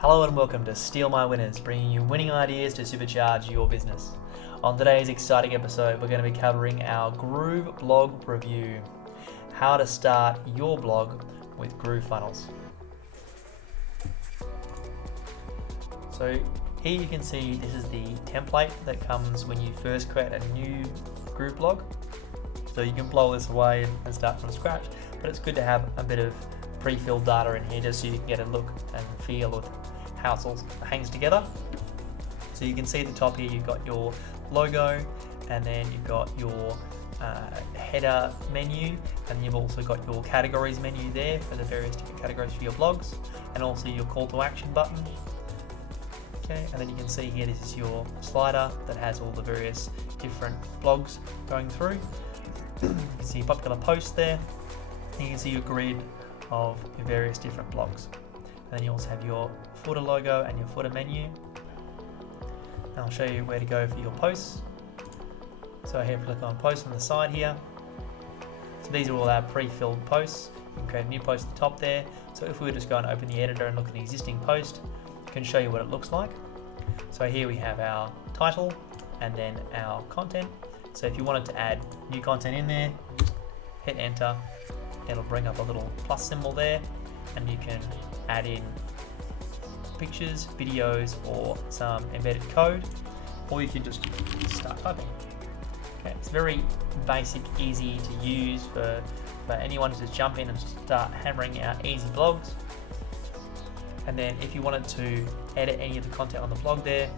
Hello and welcome to Steal My Winners, bringing you winning ideas to supercharge your business. On today's exciting episode, we're going to be covering our GrooveBlog review, how to start your blog with GrooveFunnels. So here you can see this is the template that comes when you first create a new GrooveBlog. So you can blow this away and start from scratch, but it's good to have a bit of pre-filled data in here just so you can get a look and feel of how it all hangs together. So you can see at the top here you've got your logo, and then you've got your header menu, and you've also got your categories menu there for the various different categories for your blogs, and also your call to action button. Okay, and then you can see here this is your slider that has all the various different blogs going through. You can see popular posts there, and you can see your grid of your various different blogs. And then you also have your footer logo and your footer menu. And I'll show you where to go for your posts. So here, click on post on the side here. So these are all our pre-filled posts. You can create a new post at the top there. So if we were just go and open the editor and look at the existing post, I can show you what it looks like. So here we have our title and then our content. So if you wanted to add new content in there, hit enter. It'll bring up a little plus symbol there, and you can add in pictures, videos, or some embedded code, or you can just start typing. Okay, it's very basic, easy to use for anyone to just jump in and start hammering out easy blogs. And then if you wanted to edit any of the content on the blog there,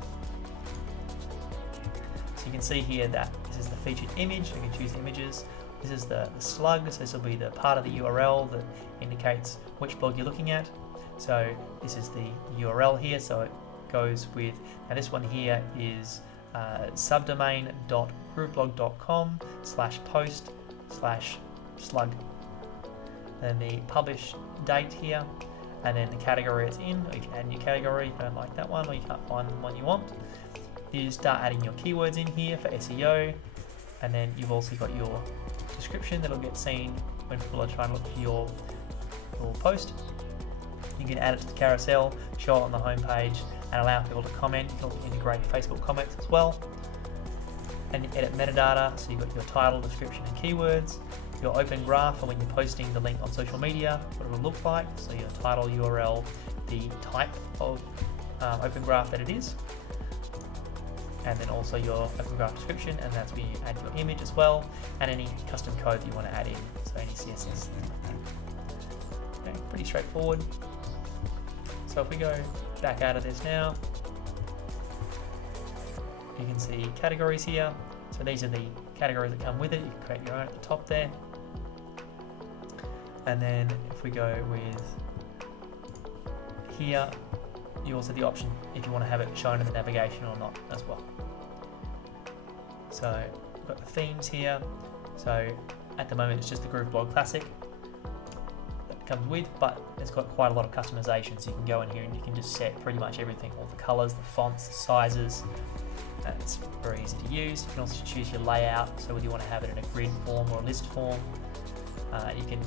so you can see here that this is the featured image. You can choose images. This is the slug, so this will be the part of the URL that indicates which blog you're looking at. So this is the URL here, so it goes with, now this one here is subdomain.grooveblog.com/post/slug. Then the publish date here, and then the category it's in, or you can add a new category if you don't like that one, or you can't find the one you want. You start adding your keywords in here for SEO, and then you've also got your description that'll get seen when people are trying to look for your post. You can add it to the carousel, show it on the home page, and allow people to comment. You can also integrate Facebook comments as well. And you edit metadata, so you've got your title, description, and keywords. Your open graph for when you're posting the link on social media, what it will look like. So your title, URL, the type of open graph that it is. And then also your open graph description, and that's where you add your image as well, and any custom code that you want to add in, so any CSS. Okay, pretty straightforward. So if we go back out of this now, you can see categories here. So these are the categories that come with it. You can create your own at the top there. And then if we go with here, you also have the option if you want to have it shown in the navigation or not as well. So we've got the themes here. So at the moment it's just the GrooveBlog Classic that comes with, but it's got quite a lot of customization. So you can go in here and you can just set pretty much everything, all the colors, the fonts, the sizes. It's very easy to use. You can also choose your layout. So whether you want to have it in a grid form or a list form, you can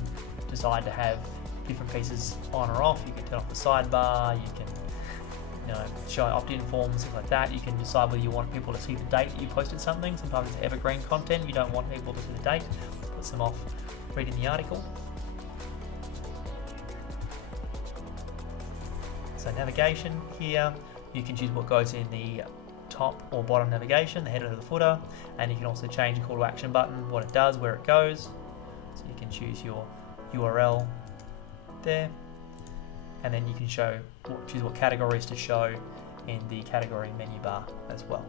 decide to have different pieces on or off. You can turn off the sidebar. You can show opt-in forms, things like that. You can decide whether you want people to see the date that you posted something. Sometimes it's evergreen content. You don't want people to see the date. It puts them off reading the article. So navigation here, you can choose what goes in the top or bottom navigation, the header to the footer, and you can also change the call to action button, what it does, where it goes. So you can choose your URL there. And then you can choose what categories to show in the category menu bar as well.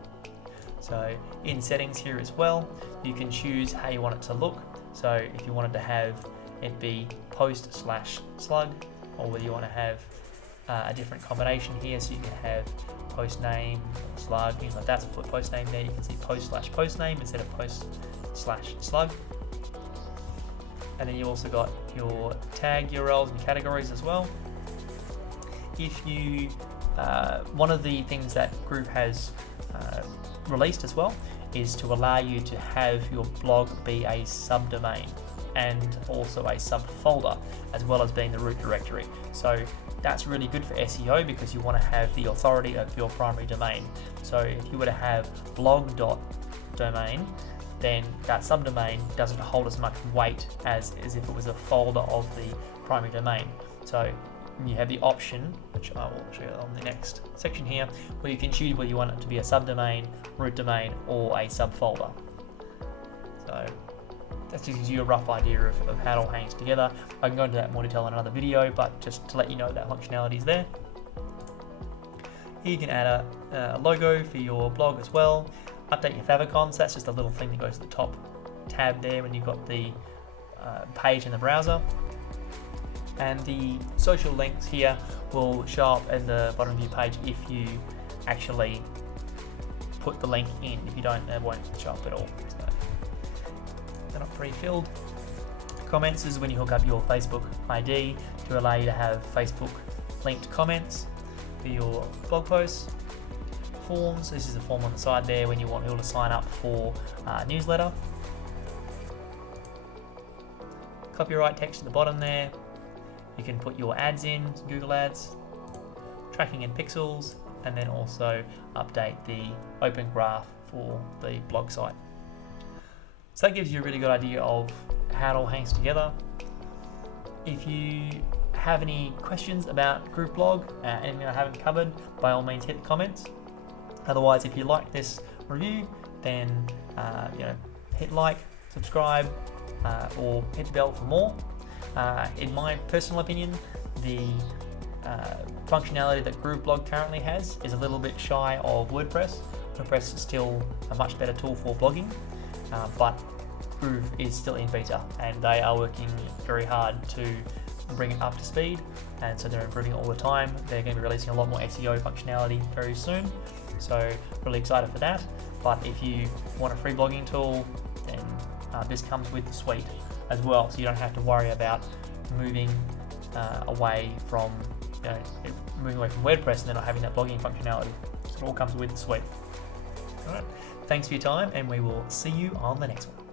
So in settings here as well, you can choose how you want it to look. So if you wanted to have it be post/slug, or whether you want to have a different combination here, so you can have post name, slug, things like that. So put post name there, you can see post/post name instead of post/slug. And then you also got your tag URLs and categories as well. If you, one of the things that Groove has released as well is to allow you to have your blog be a subdomain. and also a subfolder, as well as being the root directory. So that's really good for SEO because you want to have the authority of your primary domain. So if you were to have blog.domain, then that subdomain doesn't hold as much weight as if it was a folder of the primary domain. So you have the option, which I will show you on the next section here, where you can choose whether you want it to be a subdomain, root domain, or a subfolder. So that just gives you a rough idea of how it all hangs together. I can go into that in more detail in another video, but just to let you know that functionality is there. Here you can add a logo for your blog as well. Update your favicons, that's just a little thing that goes to the top tab there when you've got the page in the browser. And the social links here will show up in the bottom of your page if you actually put the link in. If you don't, it won't show up at all. So they're not pre-filled. Comments is when you hook up your Facebook ID to allow you to have Facebook linked comments for your blog posts. Forms, this is a form on the side there when you want people to sign up for a newsletter. Copyright text at the bottom there. You can put your ads in, Google Ads, tracking in pixels, and then also update the open graph for the blog site. So that gives you a really good idea of how it all hangs together. If you have any questions about GrooveBlog, anything I haven't covered, by all means hit the comments. Otherwise, if you like this review, then hit like, subscribe, or hit the bell for more. In my personal opinion, the functionality that GrooveBlog currently has is a little bit shy of WordPress. WordPress is still a much better tool for blogging, but Groove is still in beta, and they are working very hard to bring it up to speed, and so they're improving it all the time. They're going to be releasing a lot more SEO functionality very soon, so really excited for that. But if you want a free blogging tool, then this comes with the suite as well, so you don't have to worry about moving away from WordPress and then not having that blogging functionality. So it all comes with the suite. All right, thanks for your time, and we will see you on the next one.